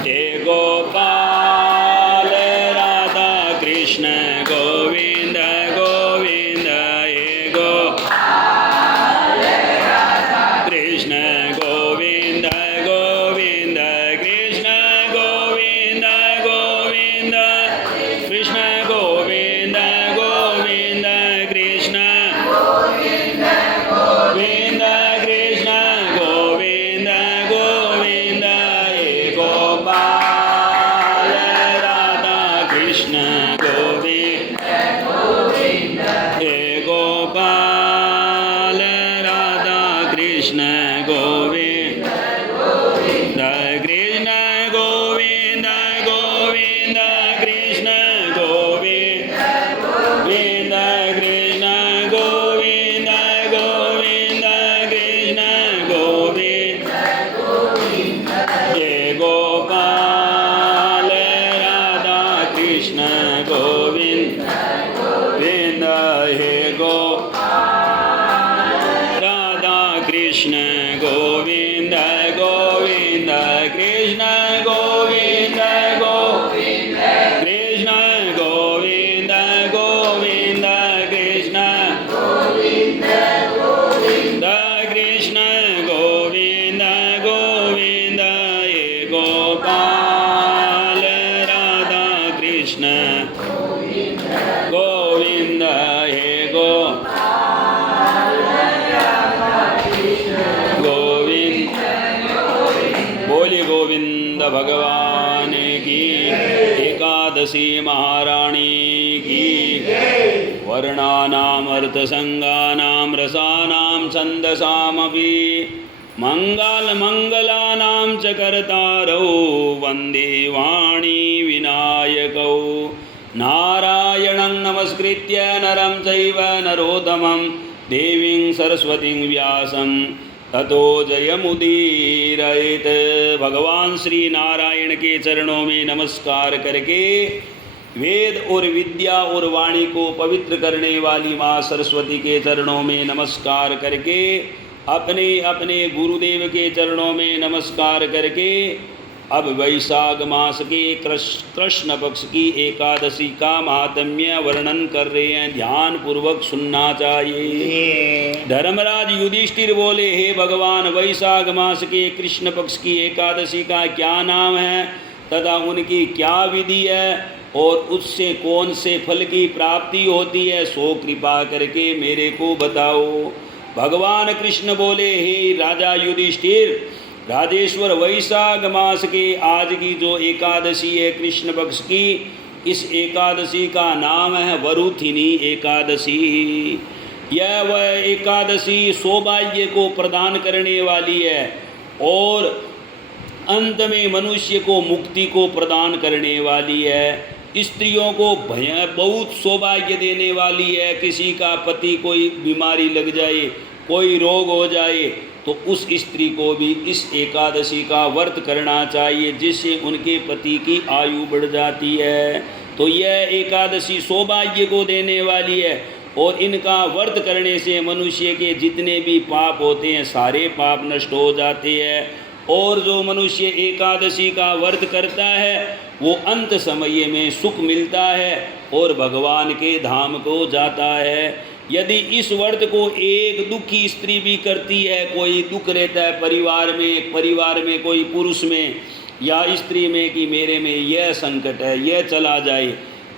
हे गोपाल राधा कृष्ण गोविंद गोविंद हे गोपाल राधा कृष्ण गोविंद गोविंद कृष्ण गोविंद गोविंद कृष्ण गोविंद गोविंद कृष्ण गोविंद गोविंद कृष्ण गोविंद गोविंद हे गोपाल राधा कृष्ण गोविंद गोविंद हे गोपाल राधा कृष्ण गोविंद गोविंद कृष्ण गोविंद गोविंद कृष्ण गोविंद गोविंद कृष्ण गोविंद गोविंद कृष्ण गोविंद हे गोपाल राधा कृष्ण गोविंद गोविंद हे गोपाल राधा कृष्ण गोविंद गोविंद कृष्ण गोविंद गोविंद कृष्ण गोविंद गोविंद कृष्ण गोविंद गोविंद कृष्ण गोविंद गोविंद हे गोपाल राधा कृष्ण गोविंद हे गोविंद बोली गोविंद भगवान की एकादशी महारानी की वर्णानाम अर्थसंगानां रसानां छन्दसामपि मंगलानां च कर्तारौ वन्दे वाणी विनायकौ नारायणं नमस्कृत्य नरं चैव नरोत्तमं देवीं सरस्वतीं व्यासं ततो जयमुदीरयेत्। भगवान श्री नारायण के चरणों में नमस्कार करके वेद और विद्या और वाणी को पवित्र करने वाली माँ सरस्वती के चरणों में नमस्कार करके अपने अपने गुरुदेव के चरणों में नमस्कार करके अब वैशाख मास के कृष्ण पक्ष की एकादशी का महात्म्य वर्णन कर रहे हैं, ध्यान पूर्वक सुनना चाहिए। धर्मराज युधिष्ठिर बोले, हे भगवान, वैशाख मास के कृष्ण पक्ष की एकादशी का क्या नाम है तथा उनकी क्या विधि है और उससे कौन से फल की प्राप्ति होती है, सो कृपा करके मेरे को बताओ। भगवान कृष्ण बोले, हे राजा युधिष्ठिर, राजेश्वर, वैशाख मास के आज की जो एकादशी है कृष्ण पक्ष की, इस एकादशी का नाम है वरुथिनी एकादशी। यह वह एकादशी सौभाग्य को प्रदान करने वाली है और अंत में मनुष्य को मुक्ति को प्रदान करने वाली है। स्त्रियों को बहुत सौभाग्य देने वाली है। किसी का पति कोई बीमारी लग जाए, कोई रोग हो जाए, तो उस स्त्री को भी इस एकादशी का व्रत करना चाहिए, जिससे उनके पति की आयु बढ़ जाती है। तो यह एकादशी सौभाग्य को देने वाली है और इनका व्रत करने से मनुष्य के जितने भी पाप होते हैं सारे पाप नष्ट हो जाते हैं। और जो मनुष्य एकादशी का व्रत करता है वो अंत समय में सुख मिलता है और भगवान के धाम को जाता है। यदि इस व्रत को एक दुखी स्त्री भी करती है, कोई दुख रहता है परिवार में कोई पुरुष में या स्त्री में कि मेरे में यह संकट है, यह चला जाए,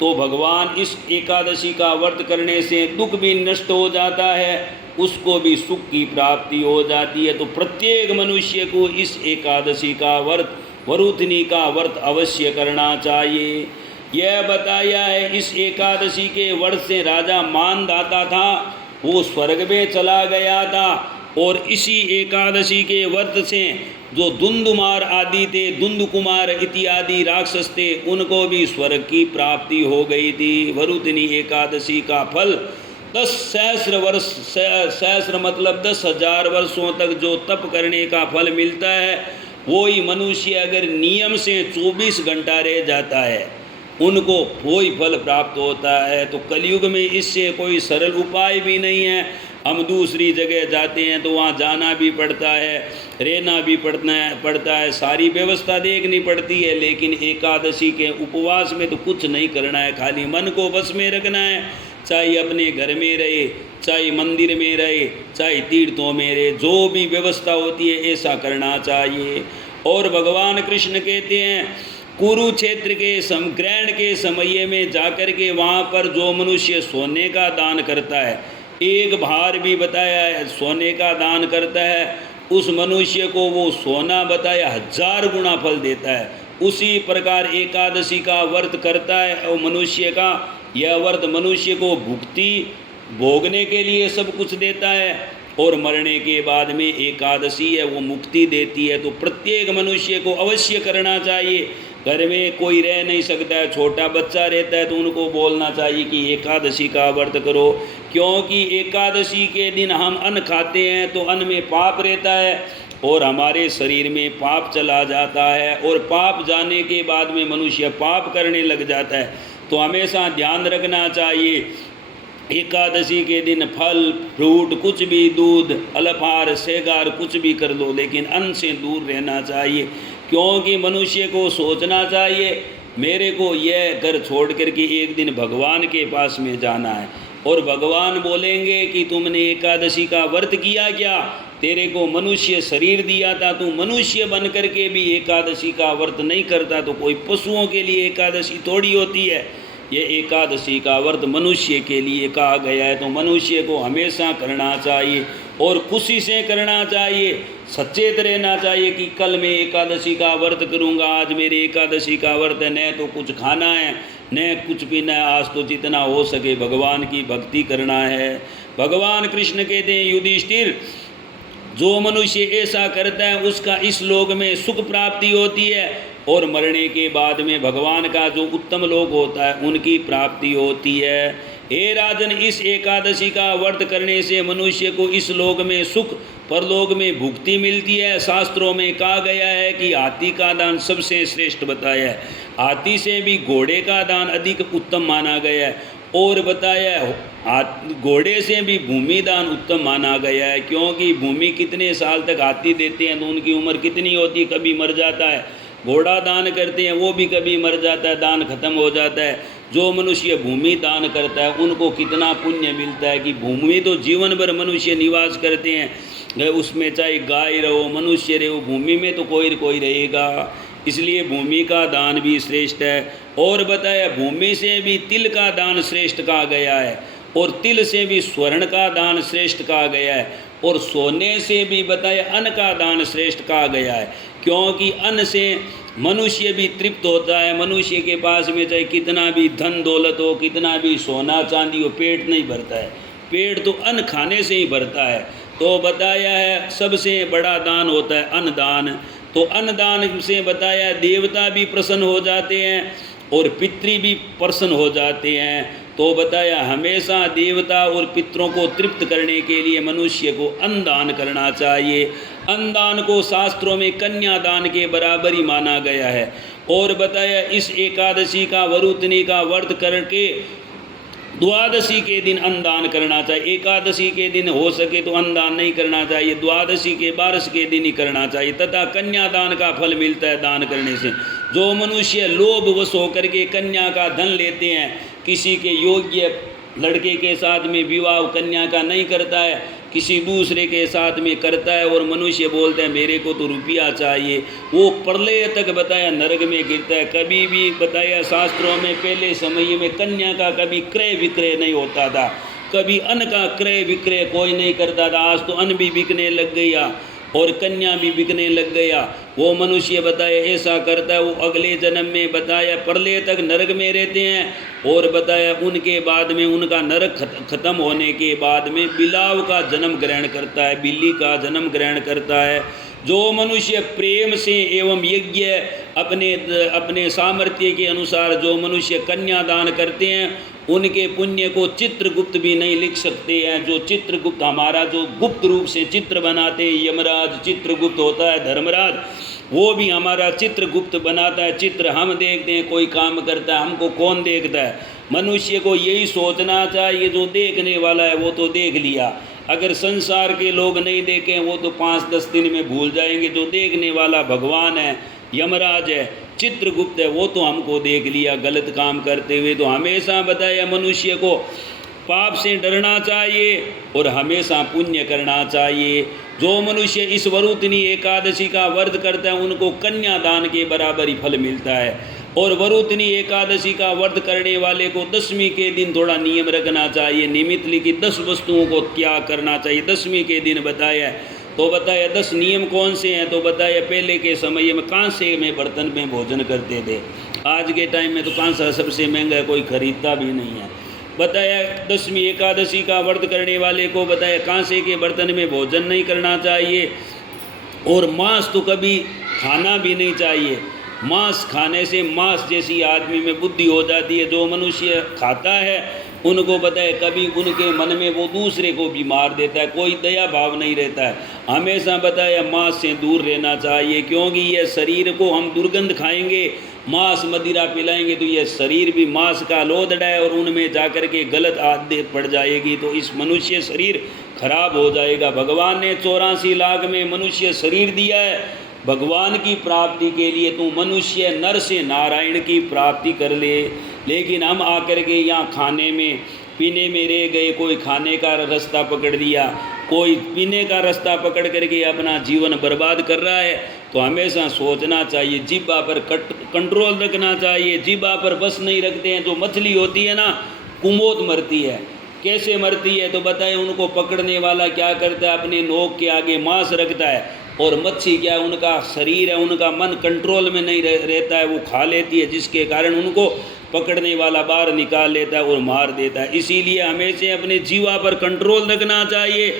तो भगवान इस एकादशी का व्रत करने से दुख भी नष्ट हो जाता है, उसको भी सुख की प्राप्ति हो जाती है। तो प्रत्येक मनुष्य को इस एकादशी का व्रत, वरुथिनी का व्रत अवश्य करना चाहिए। यह बताया है, इस एकादशी के व्रत से राजा मानदाता था, वो स्वर्ग में चला गया था और इसी एकादशी के व्रत से जो दुंदुमार आदि थे, दुंदुकुमार इत्यादि राक्षस थे, उनको भी स्वर्ग की प्राप्ति हो गई थी। वरुथिनी एकादशी का फल 10 सहस्र वर्ष, सहस्र मतलब 10,000 वर्षों तक जो तप करने का फल मिलता है, वही मनुष्य अगर नियम से 24 घंटा रह जाता है उनको वही फल प्राप्त होता है। तो कलयुग में इससे कोई सरल उपाय भी नहीं है। हम दूसरी जगह जाते हैं तो वहाँ जाना भी पड़ता है, रहना भी पड़ता है, सारी व्यवस्था देखनी पड़ती है। लेकिन एकादशी के उपवास में तो कुछ नहीं करना है, खाली मन को बस में रखना है। चाहे अपने घर में रहे, चाहे मंदिर में रहे, चाहे तीर्थों में रहे, जो भी व्यवस्था होती है ऐसा करना चाहिए। और भगवान कृष्ण कहते हैं कुरुक्षेत्र के ग्रहण के समय में जाकर के वहाँ पर जो मनुष्य सोने का दान करता है, एक भार भी बताया है, सोने का दान करता है, उस मनुष्य को वो सोना बताया 1000 गुना फल देता है। उसी प्रकार एकादशी का व्रत करता है और मनुष्य का यह व्रत मनुष्य को भुक्ति भोगने के लिए सब कुछ देता है, और मरने के बाद में एकादशी है वो मुक्ति देती है। तो प्रत्येक मनुष्य को अवश्य करना चाहिए। घर में कोई रह नहीं सकता है, छोटा बच्चा रहता है तो उनको बोलना चाहिए कि एकादशी का व्रत करो, क्योंकि एकादशी के दिन हम अन्न खाते हैं तो अन्न में पाप रहता है और हमारे शरीर में पाप चला जाता है, और पाप जाने के बाद में मनुष्य पाप करने लग जाता है। तो हमेशा ध्यान रखना चाहिए एकादशी के दिन फल फ्रूट कुछ भी, दूध अल्पाहार सेगार कुछ भी कर लो, लेकिन अन्न से दूर रहना चाहिए। क्योंकि मनुष्य को सोचना चाहिए मेरे को यह घर छोड़ कर के एक दिन भगवान के पास में जाना है, और भगवान बोलेंगे कि तुमने एकादशी का व्रत किया क्या, तेरे को मनुष्य शरीर दिया था, तू मनुष्य बन कर के भी एकादशी का व्रत नहीं करता, तो कोई पशुओं के लिए एकादशी थोड़ी होती है। ये एकादशी का व्रत मनुष्य के लिए कहा गया है, तो मनुष्य को हमेशा करना चाहिए और खुशी से करना चाहिए। सचेत रहना चाहिए कि कल मैं एकादशी का व्रत करूंगा, आज मेरे एकादशी का व्रत है, न तो कुछ खाना है न कुछ पीना है, आज तो जितना हो सके भगवान की भक्ति करना है। भगवान कृष्ण कहते हैं युधिष्ठिर, जो मनुष्य ऐसा करता है उसका इस लोक में सुख प्राप्ति होती है, और मरने के बाद में भगवान का जो उत्तम लोक होता है उनकी प्राप्ति होती है। हे राजन, इस एकादशी का व्रत करने से मनुष्य को इस लोक में सुख, परलोक में भुक्ति मिलती है। शास्त्रों में कहा गया है कि हाथी का दान सबसे श्रेष्ठ बताया है, हाथी से भी घोड़े का दान अधिक उत्तम माना गया है, और बताया घोड़े से भी भूमि दान उत्तम माना गया है। क्योंकि भूमि कितने साल तक हाथी देते हैं तो उनकी उम्र कितनी होती है, कभी मर जाता है। घोड़ा दान करते हैं वो भी कभी मर जाता है, दान खत्म हो जाता है। जो मनुष्य भूमि दान करता है उनको कितना पुण्य मिलता है कि भूमि तो जीवन भर मनुष्य निवास करते हैं, उसमें चाहे गाय रहो मनुष्य रहो, भूमि में तो कोई रहेगा, इसलिए भूमि का दान भी श्रेष्ठ है। और बताया भूमि से भी तिल का दान श्रेष्ठ कहा गया है, और तिल से भी स्वर्ण का दान श्रेष्ठ कहा गया है, और सोने से भी बताया अन्न का दान श्रेष्ठ कहा गया है। क्योंकि अन्न से मनुष्य भी तृप्त होता है। मनुष्य के पास में चाहे कितना भी धन दौलत हो, कितना भी सोना चांदी हो, पेट नहीं भरता है, पेट तो अन्न खाने से ही भरता है। तो बताया है सबसे बड़ा दान होता है अन्नदान। तो अन्नदान से बताया देवता भी प्रसन्न हो जाते हैं और पितृ भी प्रसन्न हो जाते हैं। तो बताया हमेशा देवता और पितरों को तृप्त करने के लिए मनुष्य को अन्नदान करना चाहिए। अन्नदान को शास्त्रों में कन्यादान के बराबर ही माना गया है। और बताया इस एकादशी का वरुतनी का व्रत करके द्वादशी के दिन अन्नदान करना चाहिए। एकादशी के दिन हो सके तो अन्नदान नहीं करना चाहिए, द्वादशी के 12 के दिन ही करना चाहिए। तथा कन्यादान का फल मिलता है दान करने से। जो मनुष्य लोभवश होकर के कन्या का धन लेते हैं, किसी के योग्य लड़के के साथ में विवाह कन्या का नहीं करता है, किसी दूसरे के साथ में करता है, और मनुष्य बोलता है मेरे को तो रुपया चाहिए, वो प्रलय तक बताया नरक में गिरता है। कभी भी बताया शास्त्रों में पहले समय में कन्या का कभी क्रय विक्रय नहीं होता था, कभी अन्न का क्रय विक्रय कोई नहीं करता था। आज तो अन्न भी बिकने लग गया और कन्या भी बिकने लग गया। वो मनुष्य बताया ऐसा करता है, वो अगले जन्म में बताया प्रलय तक नरक में रहते हैं, और बताया उनके बाद में उनका नरक खत्म होने के बाद में बिलाव का जन्म ग्रहण करता है, बिल्ली का जन्म ग्रहण करता है। जो मनुष्य प्रेम से एवं यज्ञ अपने सामर्थ्य के अनुसार जो मनुष्य कन्यादान करते हैं उनके पुण्य को चित्रगुप्त भी नहीं लिख सकते हैं। जो चित्रगुप्त हमारा जो गुप्त रूप से चित्र बनाते हैं, यमराज चित्रगुप्त होता है, धर्मराज वो भी हमारा चित्रगुप्त बनाता है। चित्र हम देखते हैं, कोई काम करता है हमको कौन देखता है। मनुष्य को यही सोचना चाहिए जो देखने वाला है वो तो देख लिया, अगर संसार के लोग नहीं देखें वो तो 5-10 दिन में भूल जाएंगे। जो देखने वाला भगवान है, यमराज है, चित्रगुप्त है, वो तो हमको देख लिया गलत काम करते हुए। तो हमेशा बताया मनुष्य को पाप से डरना चाहिए और हमेशा पुण्य करना चाहिए। जो मनुष्य इस वरुतनी एकादशी का व्रत करता है उनको कन्यादान के बराबर ही फल मिलता है। और वरुतनी एकादशी का व्रत करने वाले को दशमी के दिन थोड़ा नियम रखना चाहिए। निमित्त लिखित 10 वस्तुओं को त्याग करना चाहिए दशमी के दिन बताया। तो बताया 10 नियम कौन से हैं। तो बताया पहले के समय में कांसे में बर्तन में भोजन करते थे। आज के टाइम में तो कांसा सबसे महंगा है, कोई खरीदता भी नहीं है। बताया दशमी एकादशी का व्रत करने वाले को बताया कांसे के बर्तन में भोजन नहीं करना चाहिए। और मांस तो कभी खाना भी नहीं चाहिए। मांस खाने से मांस जैसी आदमी में बुद्धि हो जाती है। जो मनुष्य खाता है उनको बताए कभी उनके मन में वो दूसरे को भी मार देता है, कोई दया भाव नहीं रहता है। हमेशा बताया मांस से दूर रहना चाहिए, क्योंकि यह शरीर को हम दुर्गंध खाएंगे, मांस मदिरा पिलाएंगे तो यह शरीर भी मांस का लोदड़ा है और उनमें जाकर के गलत आदत पड़ जाएगी तो इस मनुष्य शरीर खराब हो जाएगा। भगवान ने 84 लाख में मनुष्य शरीर दिया है भगवान की प्राप्ति के लिए। तू मनुष्य नर से नारायण की प्राप्ति कर ले। लेकिन हम आकर के यहाँ खाने में पीने में रह गए। कोई खाने का रास्ता पकड़ लिया, कोई पीने का रास्ता पकड़ करके अपना जीवन बर्बाद कर रहा है। तो हमेशा सोचना चाहिए, जिब्बा पर कंट्रोल रखना चाहिए। जिब्बा पर बस नहीं रखते हैं। जो मछली होती है ना, कुमोद मरती है। कैसे मरती है तो बताए, उनको पकड़ने वाला क्या करता है, अपने नोक के आगे मांस रखता है। और मच्छी क्या है, उनका शरीर है, उनका मन कंट्रोल में नहीं रहता है, वो खा लेती है, जिसके कारण उनको पकड़ने वाला बाहर निकाल लेता है और मार देता है। इसीलिए हमेशा अपने जीवा पर कंट्रोल रखना चाहिए।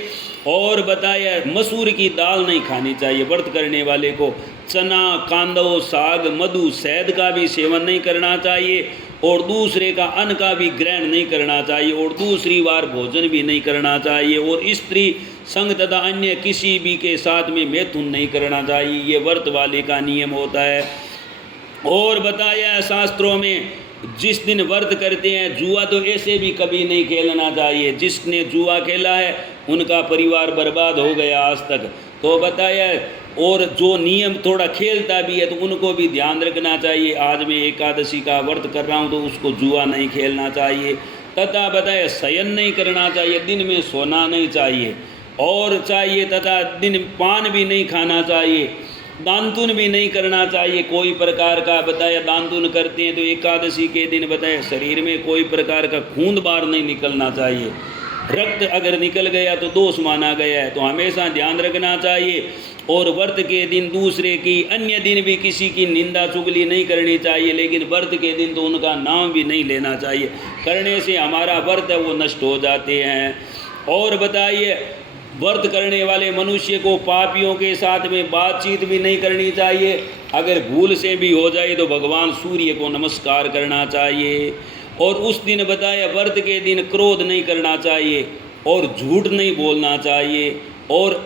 और बताया मसूर की दाल नहीं खानी चाहिए व्रत करने वाले को। चना, कांदो, साग, मधु, शहद का भी सेवन नहीं करना चाहिए। और दूसरे का अन्न का भी ग्रहण नहीं करना चाहिए। और दूसरी बार भोजन भी नहीं करना चाहिए। और स्त्री संग तथा अन्य किसी भी के साथ में मैथुन नहीं करना चाहिए। ये व्रत वाले का नियम होता है। और बताया शास्त्रों में जिस दिन व्रत करते हैं, जुआ तो ऐसे भी कभी नहीं खेलना चाहिए। जिसने जुआ खेला है उनका परिवार बर्बाद हो गया आज तक। तो बताया और जो नियम थोड़ा खेलता भी है तो उनको भी ध्यान रखना चाहिए। आज मैं एकादशी का व्रत कर रहा हूँ तो उसको जुआ नहीं खेलना चाहिए। तथा बताया शयन नहीं करना चाहिए, दिन में सोना नहीं चाहिए और चाहिए। तथा दिन पान भी नहीं खाना चाहिए, दानतुन भी नहीं करना चाहिए कोई प्रकार का। बताया दानतुन करते हैं तो एकादशी के दिन बताया शरीर में कोई प्रकार का खून बार नहीं निकलना चाहिए। रक्त अगर निकल गया तो दोष माना गया है। तो हमेशा ध्यान रखना चाहिए। और व्रत के दिन दूसरे की, अन्य दिन भी किसी की निंदा चुगली नहीं करनी चाहिए, लेकिन व्रत के दिन तो उनका नाम भी नहीं लेना चाहिए। करने से हमारा व्रत है वो नष्ट हो जाते हैं। और बताइए व्रत करने वाले मनुष्य को पापियों के साथ में बातचीत भी नहीं करनी चाहिए। अगर भूल से भी हो जाए तो भगवान सूर्य को नमस्कार करना चाहिए। और उस दिन बताया व्रत के दिन क्रोध नहीं करना चाहिए और झूठ नहीं बोलना चाहिए और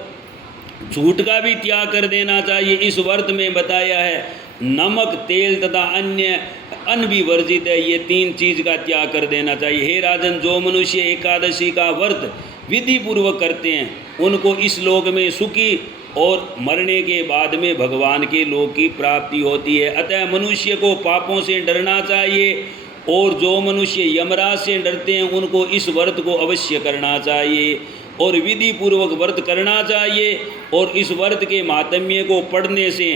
झूठ का भी त्याग कर देना चाहिए। इस व्रत में बताया है नमक, तेल तथा अन्य अन्न भी वर्जित है। ये 3 चीज़ का त्याग कर देना चाहिए। हे राजन, जो मनुष्य एकादशी का व्रत विधि पूर्वक करते हैं उनको इस लोक में सुखी और मरने के बाद में भगवान के लोक की प्राप्ति होती है। अतः मनुष्य को पापों से डरना चाहिए। और जो मनुष्य यमराज से डरते हैं उनको इस व्रत को अवश्य करना चाहिए और विधि पूर्वक व्रत करना चाहिए। और इस व्रत के माहात्म्य को पढ़ने से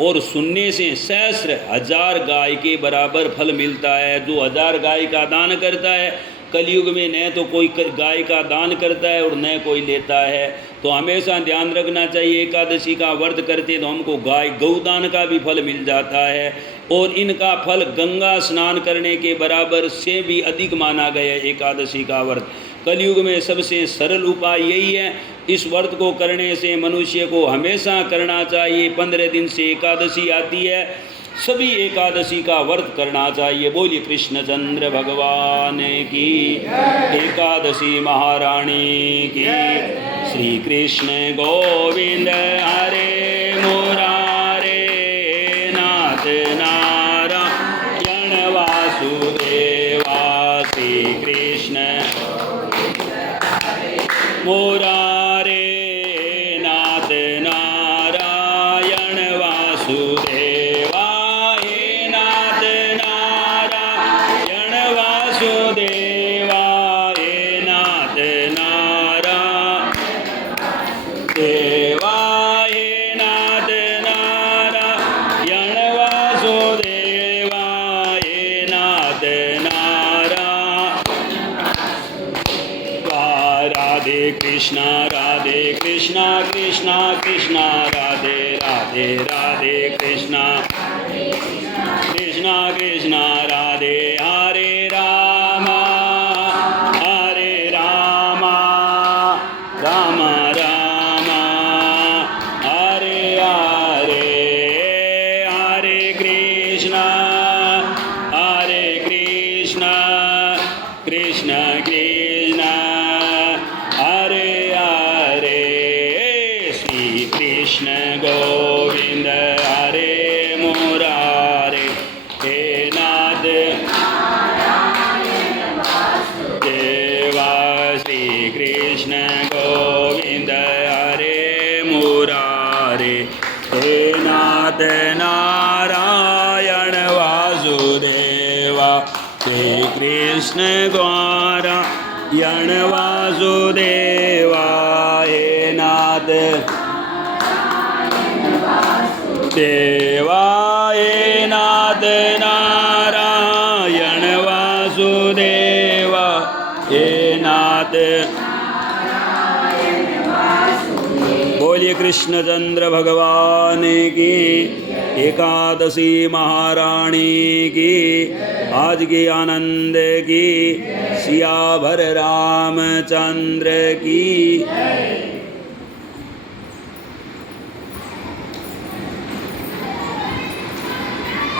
और सुनने से सहस्र 1000 गाय के बराबर फल मिलता है। जो 1000 गाय का दान करता है, कलयुग में न तो कोई गाय का दान करता है और न कोई लेता है। तो हमेशा ध्यान रखना चाहिए, एकादशी का व्रत करते तो हमको गौदान का भी फल मिल जाता है। और इनका फल गंगा स्नान करने के बराबर से भी अधिक माना गया है एकादशी का व्रत। कलयुग में सबसे सरल उपाय यही है। इस व्रत को करने से मनुष्य को हमेशा करना चाहिए। 15 दिन से एकादशी आती है, सभी एकादशी का व्रत करना चाहिए। बोलिए कृष्णचंद्र भगवान की, एकादशी महारानी की। श्री कृष्ण गोविंद हरे मुरारे, नाथ नारायण वासुदेवा। श्री कृष्ण मोरा कृष्ण राधे कृष्ण कृष्ण कृष्ण राधे राधे राधे कृष्ण कृष्ण कृष्ण राधे हरे राम राम राम हरे हरे हरे कृष्ण कृष्ण कृष्ण हरे हरे श्री कृष्ण गोविंद हरे मुरारे हे नाथ देवा श्री कृष्ण गोविंद हरे मुरारे हे नाथ नारायण वासुदेवा श्री कृष्ण नारायण वासुदेवा हे नाथ देवा हे नाथ नारायण वासुदेवा हे नाथ। बोलिए कृष्णचंद्र भगवान की, एकादशी महारानी की, आज के आनंद की, सियावर रामचंद्र की।